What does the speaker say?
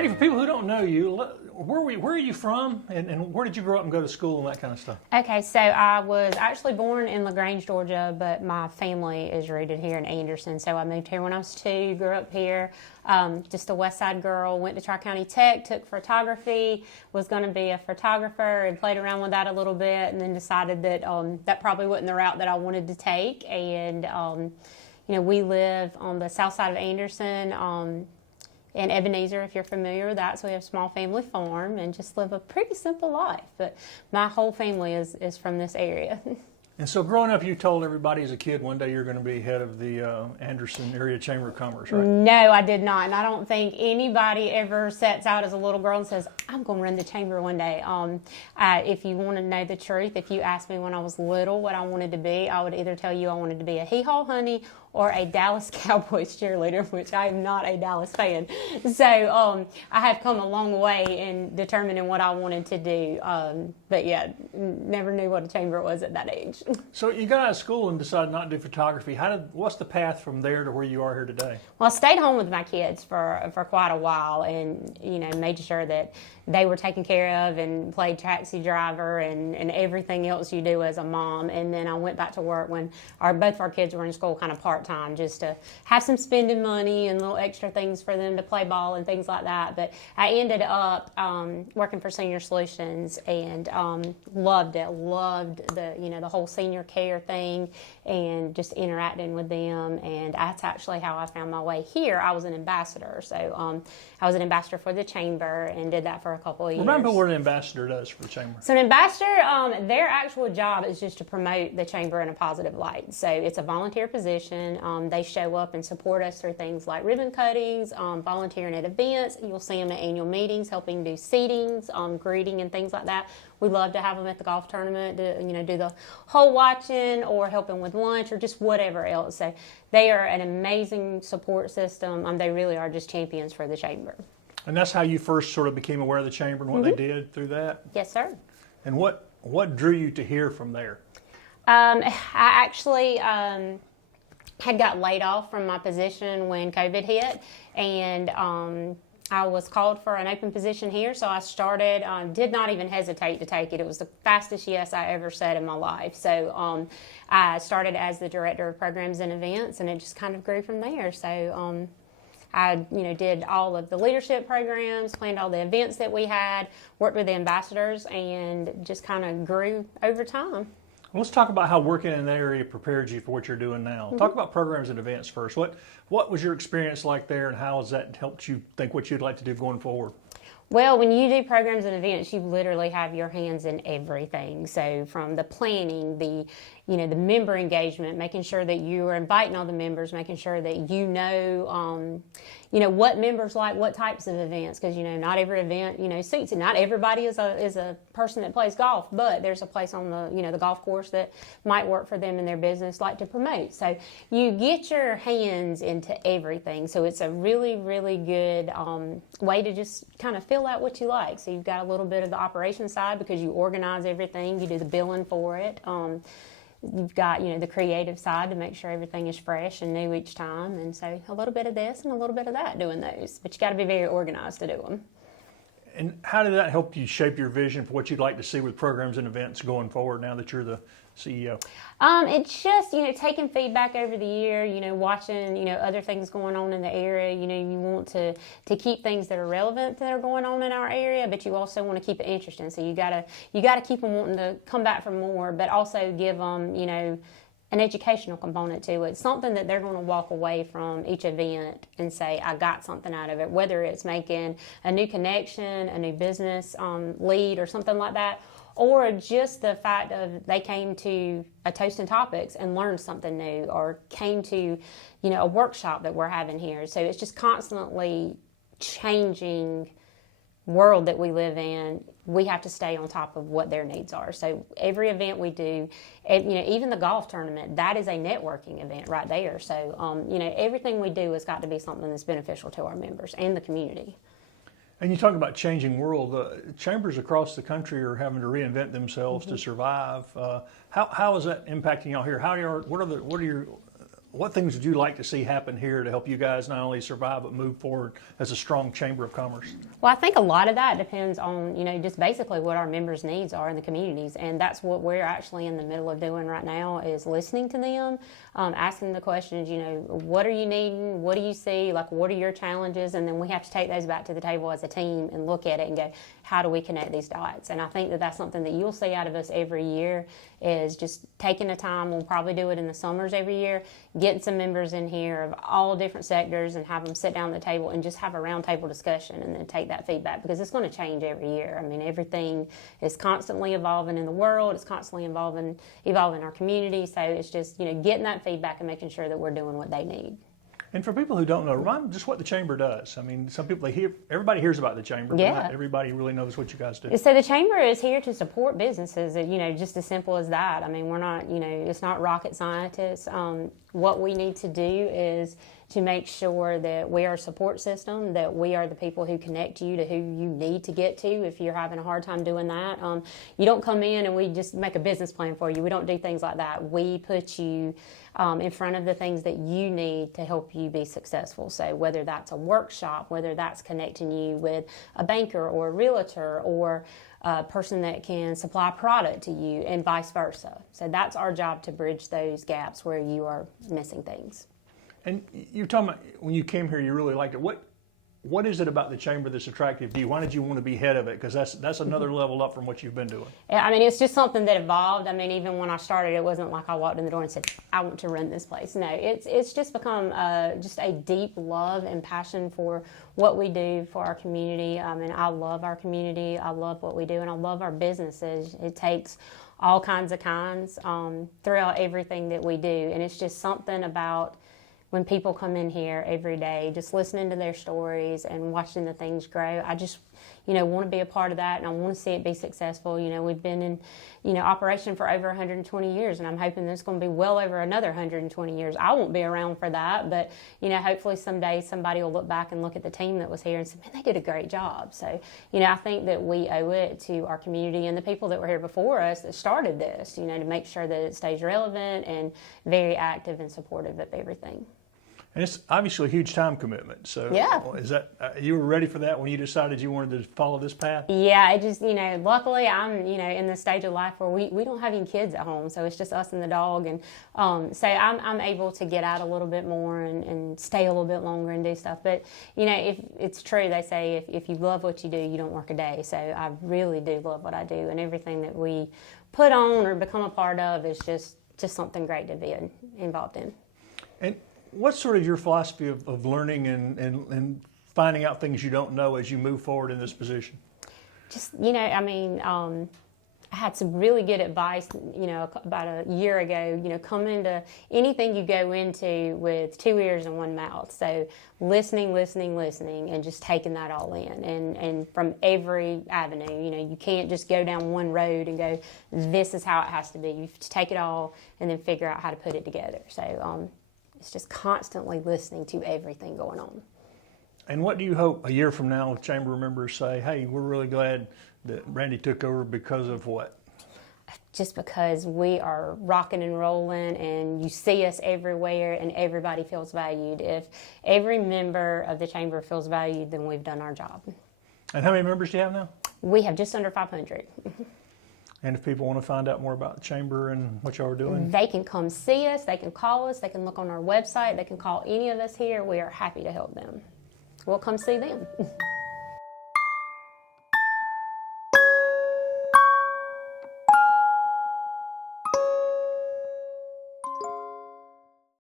Brandi, for people who don't know you, where are you from, and where did you grow up and go to school and that kind of stuff? Okay, so I was actually born in LaGrange, Georgia, but my family is rooted here in Anderson. So I moved here when I was 2, grew up here, just a Westside girl, went to Tri-County Tech, took photography, was going to be a photographer and played around with that a little bit, and then decided that that probably wasn't the route that I wanted to take. And, we live on the south side of Anderson, in Ebenezer, if you're familiar with that. So we have a small family farm and just live a pretty simple life. But my whole family is from this area. And so growing up, you told everybody as a kid one day you're going to be head of the Anderson Area Chamber of Commerce, right? No, I did not. And I don't think anybody ever sets out as a little girl and says, I'm going to run the chamber one day. If you want to know the truth, if you asked me when I was little what I wanted to be, I would either tell you I wanted to be a Hee Haw Honey or a Dallas Cowboys cheerleader, which I am not a Dallas fan. So I have come a long way in determining what I wanted to do. But yeah, never knew what a chamber was at that age. So you got out of school and decided not to do photography. What's the path from there to where you are here today? Well, I stayed home with my kids for quite a while, and made sure that they were taken care of, and played taxi driver and everything else you do as a mom. And then I went back to work when both of our kids were in school, kind of part-time, just to have some spending money and little extra things for them to play ball and things like that. But I ended up working for Senior Solutions, and loved it. Loved the whole senior care thing and just interacting with them. And that's actually how I found my way here. I was an ambassador, so I was an ambassador for the chamber and did that for a couple of years. Remember what an ambassador does for the chamber? So an ambassador, their actual job is just to promote the chamber in a positive light. So it's a volunteer position. They show up and support us through things like ribbon cuttings, volunteering at events. You'll see them at annual meetings, helping do seatings, greeting and things like that. We love to have them at the golf tournament to, do the hole watching or helping with lunch or just whatever else. So they are an amazing support system. They really are just champions for the chamber. And that's how you first sort of became aware of the chamber and what they did through that? Yes, sir. And what drew you to hear from there? I actually had got laid off from my position when COVID hit, and I was called for an open position here, so I started, did not even hesitate to take it. It was the fastest yes I ever said in my life. So I started as the director of programs and events, and it just kind of grew from there. So I did all of the leadership programs, planned all the events that we had, worked with the ambassadors, and just kind of grew over time. Well, let's talk about how working in that area prepared you for what you're doing now. Talk about programs and events first. What was your experience like there, and how has that helped you think what you'd like to do going forward? Well, when you do programs and events, you literally have your hands in everything. So from the planning, the member engagement, making sure that you are inviting all the members, making sure that what members like, what types of events, because not every event suits it. Not everybody is a person that plays golf, but there's a place on the golf course that might work for them in their business, like to promote. So you get your hands into everything. So it's a really, really good way to just kind of fill out what you like. So you've got a little bit of the operations side because you organize everything, you do the billing for it. You've got, the creative side to make sure everything is fresh and new each time. And so a little bit of this and a little bit of that doing those. But you got to be very organized to do them. And how did that help you shape your vision for what you'd like to see with programs and events going forward now that you're the CEO? It's just, taking feedback over the year, watching, other things going on in the area. You want to keep things that are relevant that are going on in our area, but you also want to keep it interesting. So you gotta keep them wanting to come back for more, but also give them, an educational component to it, something that they're going to walk away from each event and say, I got something out of it, whether it's making a new connection, a new business lead or something like that, or just the fact of they came to a Toast and Topics and learned something new, or came to, a workshop that we're having here. So it's just constantly changing world that we live in. We have to stay on top of what their needs are. So every event we do, even the golf tournament, that is a networking event right there. So, everything we do has got to be something that's beneficial to our members and the community. And you talk about changing world. Chambers across the country are having to reinvent themselves to survive. How is that impacting y'all here? What are your what things would you like to see happen here to help you guys not only survive but move forward as a strong chamber of commerce? Well, I think a lot of that depends on, just basically what our members' needs are in the communities. And that's what we're actually in the middle of doing right now, is listening to them, asking the questions, what are you needing? What do you see? Like, what are your challenges? And then we have to take those back to the table as a team and look at it and go, how do we connect these dots? And I think that that's something that you'll see out of us every year, is just taking the time. We'll probably do it in the summers every year, getting some members in here of all different sectors and have them sit down at the table and just have a roundtable discussion and then take that feedback, because it's going to change every year. I mean, everything is constantly evolving in the world. It's constantly evolving our community. So it's just, getting that feedback and making sure that we're doing what they need. And for people who don't know, remind them just what the chamber does. I mean, some people everybody hears about the chamber, but not everybody really knows what you guys do. So the chamber is here to support businesses, just as simple as that. I mean, we're not, it's not rocket scientists. What we need to do is to make sure that we are a support system, that we are the people who connect you to who you need to get to if you're having a hard time doing that. You don't come in and we just make a business plan for you. We don't do things like that. We put you in front of the things that you need to help you be successful. So whether that's a workshop, whether that's connecting you with a banker or a realtor or a person that can supply product to you, and vice versa. So that's our job, to bridge those gaps where you are missing things. And you're talking about when you came here, you really liked it. What is it about the chamber that's attractive to you? Why did you want to be head of it? Because that's another level up from what you've been doing. Yeah, I mean, it's just something that evolved. I mean, even when I started, it wasn't like I walked in the door and said, I want to run this place. No, it's just become just a deep love and passion for what we do for our community. I mean, I love our community. I love what we do, and I love our businesses. It takes all kinds of kinds throughout everything that we do, and it's just something about when people come in here every day, just listening to their stories and watching the things grow. I just, want to be a part of that, and I want to see it be successful. We've been in, operation for over 120 years, and I'm hoping there's going to be well over another 120 years. I won't be around for that, but, hopefully someday somebody will look back and look at the team that was here and say, man, they did a great job. So, I think that we owe it to our community and the people that were here before us that started this, to make sure that it stays relevant and very active and supportive of everything. And it's obviously a huge time commitment. So yeah. Is that you were ready for that when you decided you wanted to follow this path? Yeah, it just, luckily I'm, in the stage of life where we don't have any kids at home. So it's just us and the dog. And so I'm able to get out a little bit more and stay a little bit longer and do stuff. But, if it's true, they say if you love what you do, you don't work a day. So I really do love what I do. And everything that we put on or become a part of is just something great to be involved in. And what's sort of your philosophy of learning and finding out things you don't know as you move forward in this position? Just, I had some really good advice, about a year ago, come into anything you go into with 2 ears and 1 mouth. So listening, and just taking that all in. And from every avenue, you can't just go down one road and go, this is how it has to be. You have to take it all and then figure out how to put it together. So, it's just constantly listening to everything going on. And what do you hope a year from now chamber members say, hey, we're really glad that Brandi took over because of what? Just because we are rocking and rolling and you see us everywhere and everybody feels valued. If every member of the chamber feels valued, then we've done our job. And how many members do you have now? We have just under 500. And if people want to find out more about the chamber and what y'all are doing? They can come see us, they can call us, they can look on our website, they can call any of us here. We are happy to help them. We'll come see them.